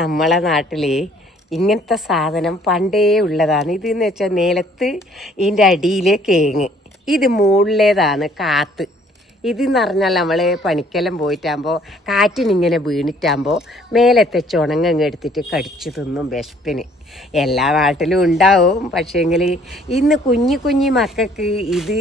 നമ്മളെ നാട്ടിൽ ഇങ്ങനത്തെ സാധനം പണ്ടേ ഉള്ളതാണ്. ഇതെന്ന് വെച്ചാൽ നിലത്ത് ഇതിൻ്റെ അടിയിലെ കേങ്ങ്, ഇത് മുകളിലേതാണ് കാത്ത്. ഇതെന്ന് പറഞ്ഞാൽ നമ്മൾ പണിക്കെല്ലാം പോയിട്ടാകുമ്പോൾ കാറ്റിനിങ്ങനെ വീണിട്ടാകുമ്പോൾ മേലത്തെ ചുണങ്ങ് എടുത്തിട്ട് കടിച്ചു തിന്നും വിശപ്പിന്. എല്ലാ നാട്ടിലും ഉണ്ടാവും. പക്ഷേങ്കിൽ ഇന്ന് കുഞ്ഞു കുഞ്ഞു മക്കൾക്ക് ഇത്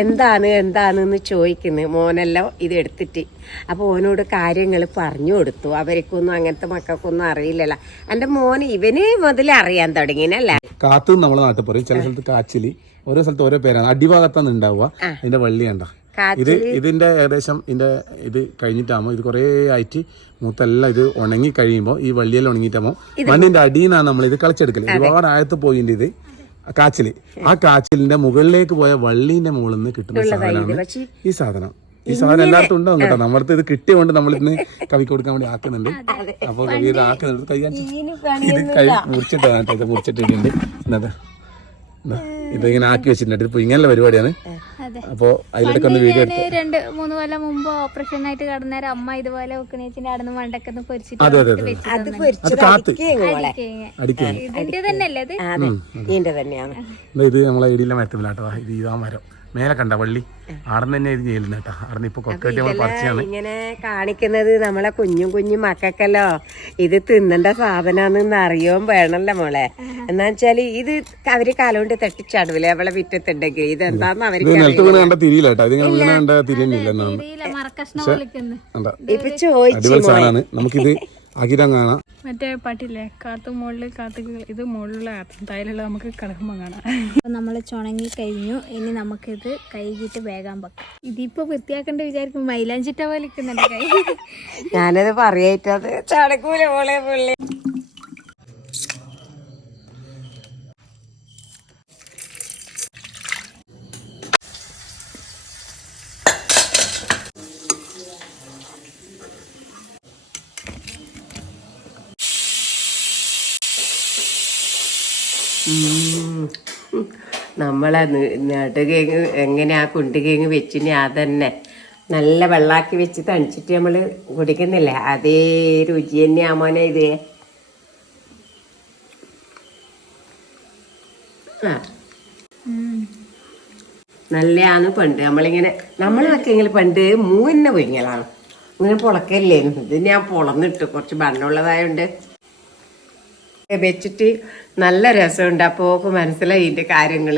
എന്താണെന്ന് ചോദിക്കുന്നു. മോനെല്ലാം ഇത് എടുത്തിട്ട് അപ്പോൾ ഓനോട് കാര്യങ്ങൾ പറഞ്ഞു കൊടുത്തു. അവർക്കൊന്നും അങ്ങനത്തെ മക്കൾക്കൊന്നും അറിയില്ലല്ലോ. എൻ്റെ മോന് ഇവന് മുതലേ അറിയാൻ തുടങ്ങിനല്ലേ. കാത്ത് നമ്മളെ നാട്ടിൽ പറയും, ചില സ്ഥലത്ത് കാച്ചില്, ഓരോ സ്ഥലത്ത് ഓരോ പേരാണ്. അടിഭാഗത്താണ് ഉണ്ടാവുക. ഇതിന്റെ വള്ളി കണ്ട ഇതിന്റെ ഏകദേശം ഇത് കഴിഞ്ഞിട്ടാകുമ്പോൾ ഇത് കുറേ ആയിട്ട് മൂത്തെല്ലാം ഇത് ഉണങ്ങി കഴിയുമ്പോൾ ഈ വള്ളിയെല്ലാം ഉണങ്ങിയിട്ടാകുമ്പോൾ മണ്ണിന്റെ അടിയിൽ നിന്നാണ് നമ്മൾ ഇത് കളിച്ചെടുക്കല്. ഒരുപാട് ആഴത്ത് പോയിട്ടുണ്ട് ഇത് കാച്ചില്. ആ കാച്ചിലിന്റെ മുകളിലേക്ക് പോയ വള്ളീന്റെ മുകളിൽ നിന്ന് കിട്ടുന്ന സാധനമാണ് ഈ സാധനം. ഈ സാധനം എല്ലായിടത്തും ഉണ്ടാവും കേട്ടോ. നമ്മളടുത്ത് ഇത് കിട്ടിയതുകൊണ്ട് നമ്മൾ ഇന്ന് കവിക്ക് കൊടുക്കാൻ വേണ്ടി ആക്കുന്നുണ്ട്. അപ്പോൾ കവി ഇത് ആക്കുന്നുണ്ട്. ഇത് മുറിച്ചിട്ടാണ് ഇത് മുറിച്ചിട്ടിട്ടുണ്ട്. ഇതിങ്ങനെ ആക്കി വെച്ചിട്ടുണ്ട്. ഇപ്പൊ ഇങ്ങനെയുള്ള പരിപാടിയാണ്. അപ്പോ അതിലൊക്കെ ഒന്ന് വീഡിയോ എടുത്ത് 2-3 കൊല്ലം മുമ്പ് ഓപ്പറേഷൻ ആയിട്ട് കടന്നേരം അമ്മ ഇതുപോലെ വെക്കണേച്ചിന്റെ അവിടുന്ന് മണ്ടൊക്കെ പൊരിച്ചിട്ട് ഇതിന്റെ തന്നെയല്ലേ ഇത് നമ്മളെ ഐഡിയിലെ മരത്തിലാട്ടോ. ഇത് ഇതാ മരം മേലെ കണ്ട വള്ളി ആടന്ന് തന്നെ ഇത് ചെയ്യുന്ന കേട്ടോ. ആടന്ന് ഇപ്പൊ കൊക്കട്ടി നമ്മൾ പറിച്ചാണ് ഇങ്ങനെ കാണിക്കുന്നത്. നമ്മളെ കുഞ്ഞു മക്കൾക്കല്ലോ ഇത് തിന്നണ്ട സാധനാന്ന് അറിയാൻ വേണല്ലോ മോളെ. എന്നാ വെച്ചാല് ഇത് അവര് കാലുകൊണ്ട് തട്ടിച്ചാടൂലേ അവളെ വിറ്റത്തുണ്ടെങ്കിൽ ഇതെന്താന്ന് അവർക്ക് കണ്ട തിരിയില്ല കേട്ടോ. ഇതിങ്ങനെ കണ്ട തിരിയുന്നില്ലെന്നാണ് ഇപ്പൊ ചോദിച്ചു. നമുക്കിത് അകിരം കാണാം. മറ്റേ പാട്ടില്ലേ കാത്തു മുകളിൽ കാത്തുകൾ, ഇത് മുകളിലുള്ള തായിലുള്ള നമുക്ക് കിടക്കുമ്പോൾ കാണാം. നമ്മൾ ചുണങ്ങി കഴിഞ്ഞു. ഇനി നമുക്കിത് കഴുകിയിട്ട് വേഗം വെക്കാം. ഇതിപ്പോ വൃത്തിയാക്കേണ്ട വിചാരിക്കും മൈലാഞ്ചിട്ട പോലെ നിൽക്കുന്നുണ്ട് കൈ. ഞാനത് പറയാറ്റത് ചടക്കൂല മോളെ പുള്ളി. നമ്മളെ നടുകേങ്ങ് എങ്ങനെയാ കുണ്ടുകേങ്ങ് വെച്ചിന് അതന്നെ നല്ല വെള്ളാക്കി വെച്ച് തണിച്ചിട്ട് നമ്മൾ കുടിക്കുന്നില്ലേ, അതേ രുചി തന്നെയാ മോനെ ഇത്. ആ നല്ലതാണ്. പണ്ട് നമ്മളൊക്കെ ഇങ്ങനെ പണ്ട് മൂന്നെ പൊരിങ്ങലാണ്. ഇങ്ങനെ പൊളക്കല്ലേ. ഇത് ഞാൻ പൊളന്നിട്ട് കുറച്ച് ബണ്ണുള്ളതായോണ്ട് വെച്ചിട്ട് നല്ല രസമുണ്ട്. അപ്പോൾ മനസ്സിലായി ഇതിൻ്റെ കാര്യങ്ങൾ.